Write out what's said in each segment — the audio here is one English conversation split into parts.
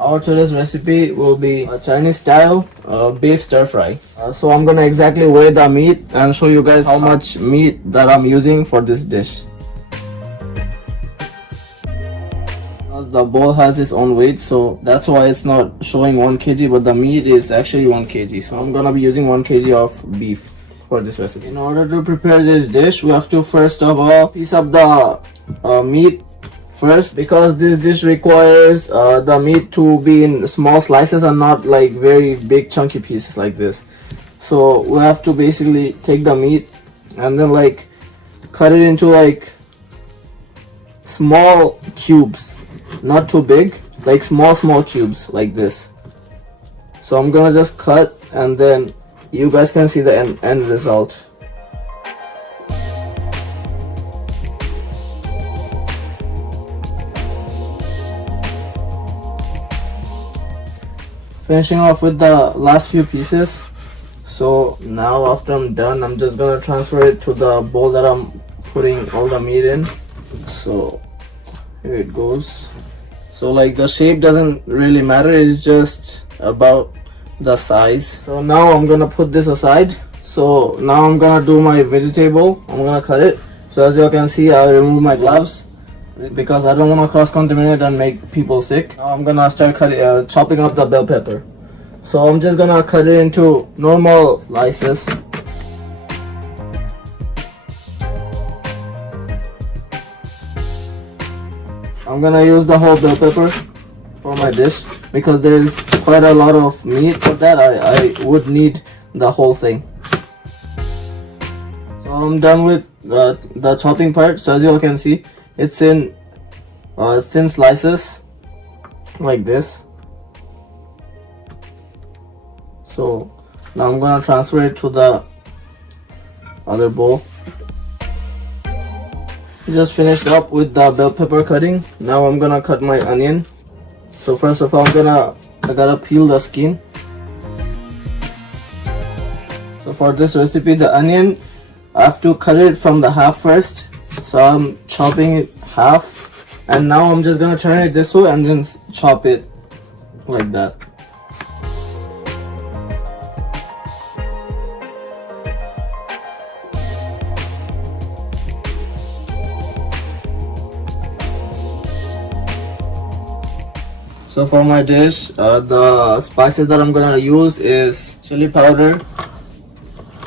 Our today's recipe will be a Chinese style beef stir fry. So I'm gonna exactly weigh the meat and show you guys how much meat that I'm using for this dish. The bowl has its own weight, so that's why it's not showing 1 kg, but the meat is actually 1 kg. So I'm gonna be using 1 kg of beef for this recipe. In order to prepare this dish, we have to first of all piece up the meat first, because this dish requires the meat to be in small slices and not like very big chunky pieces like this. So we have to basically take the meat and then like cut it into like small cubes. Not too big, like small cubes like this. So I'm gonna just cut and then you guys can see the end result. Finishing off with the last few pieces. So now after I'm done, I'm just gonna transfer it to the bowl that I'm putting all the meat in. So here it goes. So like the shape doesn't really matter, it's just about the size. So now I'm gonna put this aside. So now I'm gonna do my vegetable. I'm gonna cut it. So as you can see, I remove my gloves because I don't want to cross contaminate and make people sick. Now I'm gonna start chopping up the bell pepper. So I'm just gonna cut it into normal slices. I'm gonna use the whole bell pepper for my dish because there is quite a lot of meat for that. I would need the whole thing. So I'm done with the chopping part. So as you all can see, it's in thin slices like this. So now I'm gonna transfer it to the other bowl. Just finished up with the bell pepper cutting. Now I'm gonna cut my onion. So first of all, I gotta peel the skin. So for this recipe, the onion, I have to cut it from the half first. So I'm chopping it half, and now I'm just gonna turn it this way and then chop it like that. So for my dish, the spices that I'm gonna use is chili powder,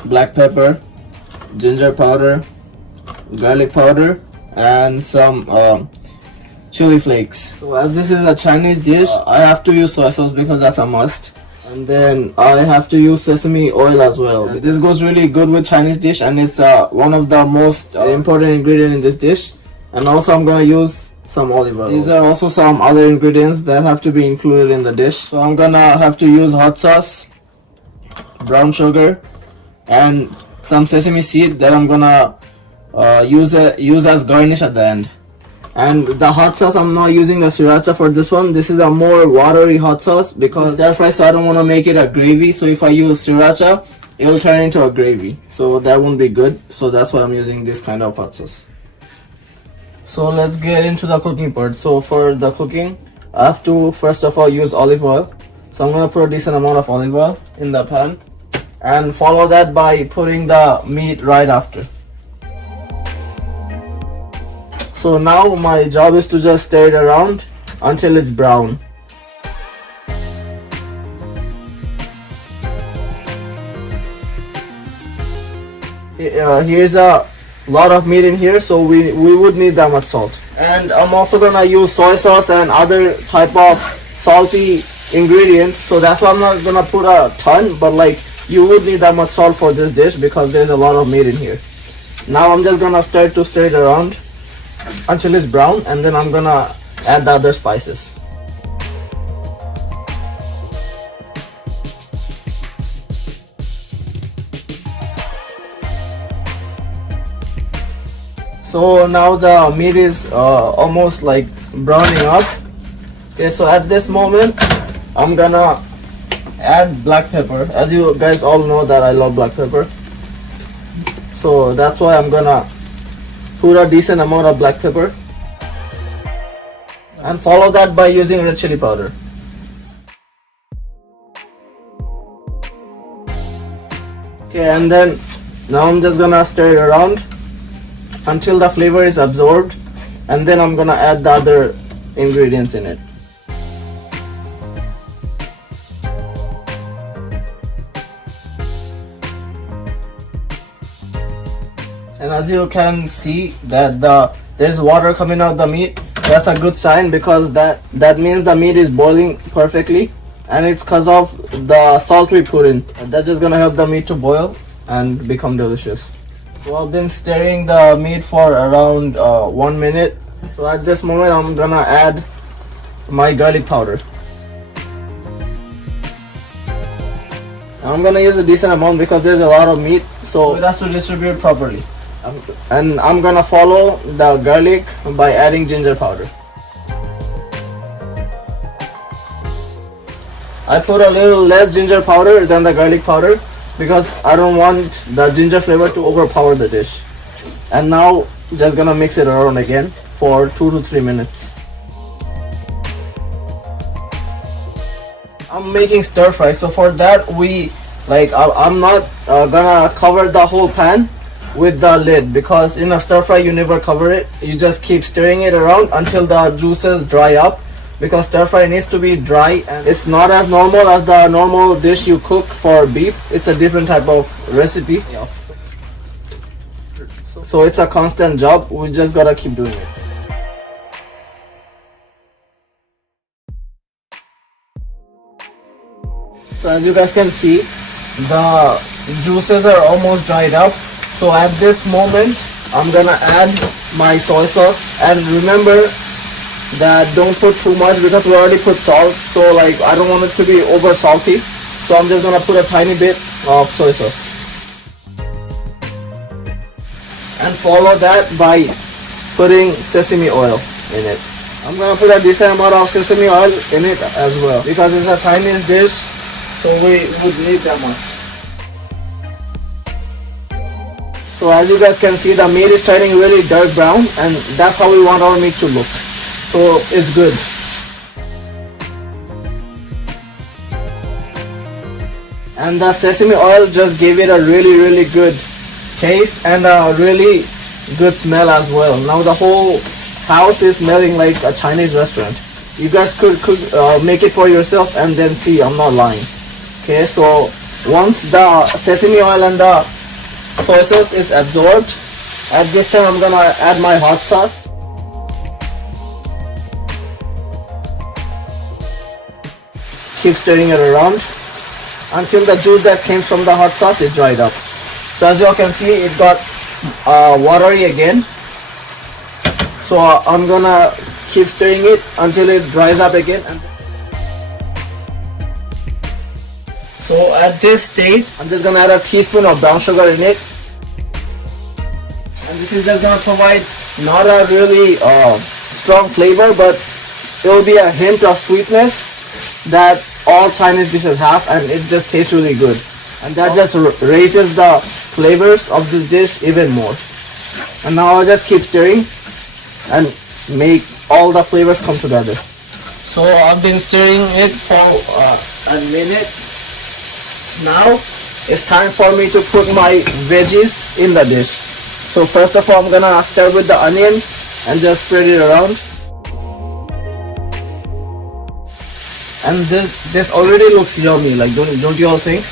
black pepper, ginger powder, garlic powder, and some chili flakes. So as this is a Chinese dish, I have to use soy sauce because that's a must. And then I have to use sesame oil as well. This goes really good with Chinese dish, and it's one of the most important ingredient in this dish. And also I'm gonna use some olive oil. These are also some other ingredients that have to be included in the dish. So I'm gonna have to use hot sauce, brown sugar, and some sesame seed that I'm gonna use as garnish at the end. And the hot sauce, I'm not using the sriracha for this one. This is a more watery hot sauce because stir fry, so I don't want to make it a gravy. So if I use sriracha, it will turn into a gravy, so that won't be good. So that's why I'm using this kind of hot sauce. So let's get into the cooking part. So for the cooking, I have to first of all use olive oil. So I'm going to put a decent amount of olive oil in the pan and follow that by putting the meat right after. So now my job is to just stir it around until it's brown. Here's a lot of meat in here, so we would need that much salt. And I'm also gonna use soy sauce and other type of salty ingredients, so that's why I'm not gonna put a ton, but like you would need that much salt for this dish because there's a lot of meat in here. Now I'm just gonna start to stir it around until it's brown, and then I'm gonna add the other spices. So now the meat is almost like browning up. Okay, so at this moment I'm gonna add black pepper. As you guys all know that I love black pepper, so that's why I'm gonna put a decent amount of black pepper and follow that by using red chili powder. Okay, and then now I'm just gonna stir it around until the flavor is absorbed, and then I'm gonna add the other ingredients in it. And as you can see that there's water coming out of the meat. That's a good sign, because that means the meat is boiling perfectly, and it's because of the salt we put in. That's just gonna help the meat to boil and become delicious. So I've been stirring the meat for around 1 minute. So at this moment I'm gonna add my garlic powder. I'm gonna use a decent amount because there's a lot of meat, so it has to distribute properly. And I'm gonna follow the garlic by adding ginger powder. I put a little less ginger powder than the garlic powder because I don't want the ginger flavor to overpower the dish. And now just gonna mix it around again for 2 to 3 minutes. I'm making stir fry, so for that I'm not gonna cover the whole pan with the lid, because in a stir fry you never cover it. You just keep stirring it around until the juices dry up, because stir fry needs to be dry, and it's not as normal as the normal dish you cook for beef. It's a different type of recipe. So it's a constant job. We just gotta keep doing it. So as you guys can see, the juices are almost dried up. So at this moment I'm gonna add my soy sauce, and remember that don't put too much because we already put salt, so I don't want it to be over salty, so I'm just gonna put a tiny bit of soy sauce and follow that by putting sesame oil in it. I'm gonna put a decent amount of sesame oil in it as well because it's a Chinese dish, so we would need that much. So as you guys can see, the meat is turning really dark brown, and that's how we want our meat to look. So it's good. And the sesame oil just gave it a really good taste and a really good smell as well. Now the whole house is smelling like a Chinese restaurant. You guys could make it for yourself and then see, I'm not lying. Okay, so once the sesame oil and the soy sauce is absorbed, at this time I'm gonna add my hot sauce. Keep stirring it around until the juice that came from the hot sauce is dried up. So as you all can see, it got watery again. So I'm gonna keep stirring it until it dries up again. So at this stage, I'm just gonna add a teaspoon of brown sugar in it, and this is just gonna provide not a really strong flavor, but it will be a hint of sweetness that all Chinese dishes have, and it just tastes really good, and that just raises the flavors of this dish even more. And now I'll just keep stirring and make all the flavors come together. So I've been stirring it for a minute. Now it's time for me to put my veggies in the dish. So first of all, I'm gonna start with the onions and just spread it around. And this already looks yummy, like don't you all think?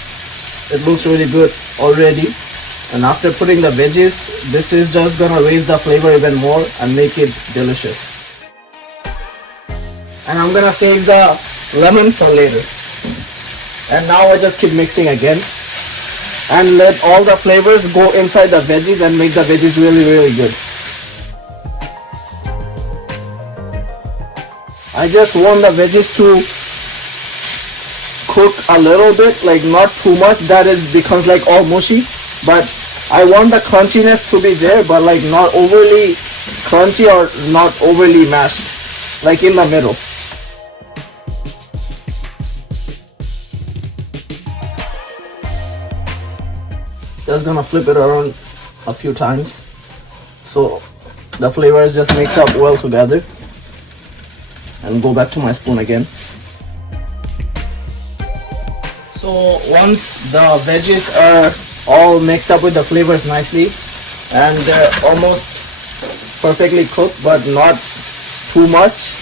It looks really good already. And after putting the veggies, this is just gonna raise the flavor even more and make it delicious. And I'm gonna save the lemon for later. And now I just keep mixing again and let all the flavors go inside the veggies and make the veggies really good. I just want the veggies to cook a little bit, like not too much that it becomes like all mushy, but I want the crunchiness to be there, but like not overly crunchy or not overly mashed, like in the middle. Just gonna flip it around a few times so the flavors just mix up well together, and go back to my spoon again. So once the veggies are all mixed up with the flavors nicely, and they're almost perfectly cooked, but not too much.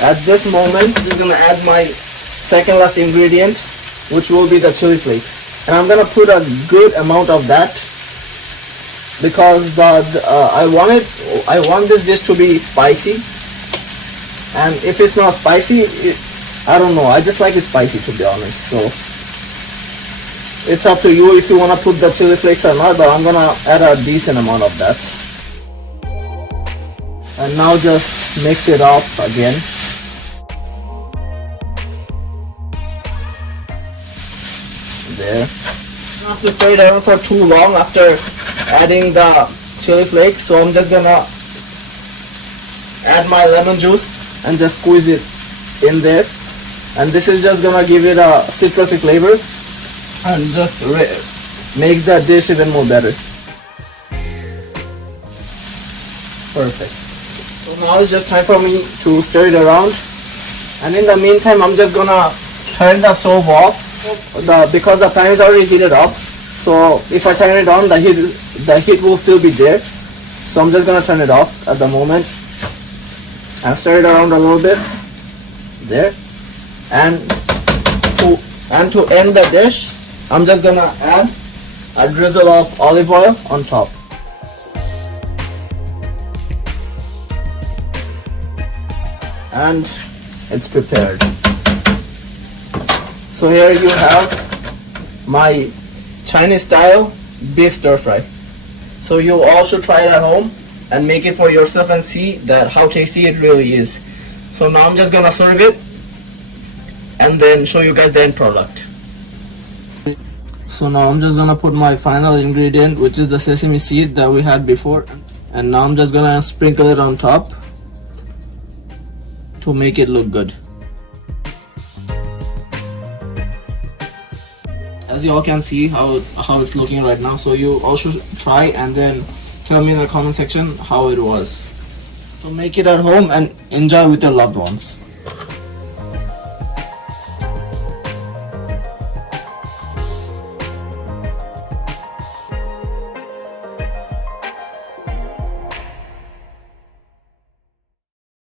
At this moment, I'm gonna add my second last ingredient, which will be the chili flakes, and I'm gonna put a good amount of that because I want this dish to be spicy, and if it's not spicy, I don't know, I just like it spicy, to be honest. So it's up to you if you want to put the chili flakes or not, but I'm gonna add a decent amount of that. And now just mix it up again. There. Not have to stir it around for too long after adding the chili flakes, so I'm just gonna add my lemon juice and just squeeze it in there, and this is just gonna give it a citrusy flavor and just make the dish even more better. Perfect. So now it's just time for me to stir it around, and in the meantime I'm just gonna turn the stove off because the pan is already heated up. So if I turn it on, the heat will still be there. So I'm just gonna turn it off at the moment and stir it around a little bit there. And to end the dish, I'm just gonna add a drizzle of olive oil on top. And it's prepared. So here you have my Chinese style beef stir fry. So you all should try it at home and make it for yourself and see that how tasty it really is. So now I'm just gonna serve it and then show you guys the end product. So now I'm just gonna put my final ingredient, which is the sesame seed that we had before, and now I'm just gonna sprinkle it on top to make it look good. As you all can see how it's looking right now, so you all should try and then tell me in the comment section how it was. So make it at home and enjoy with your loved ones.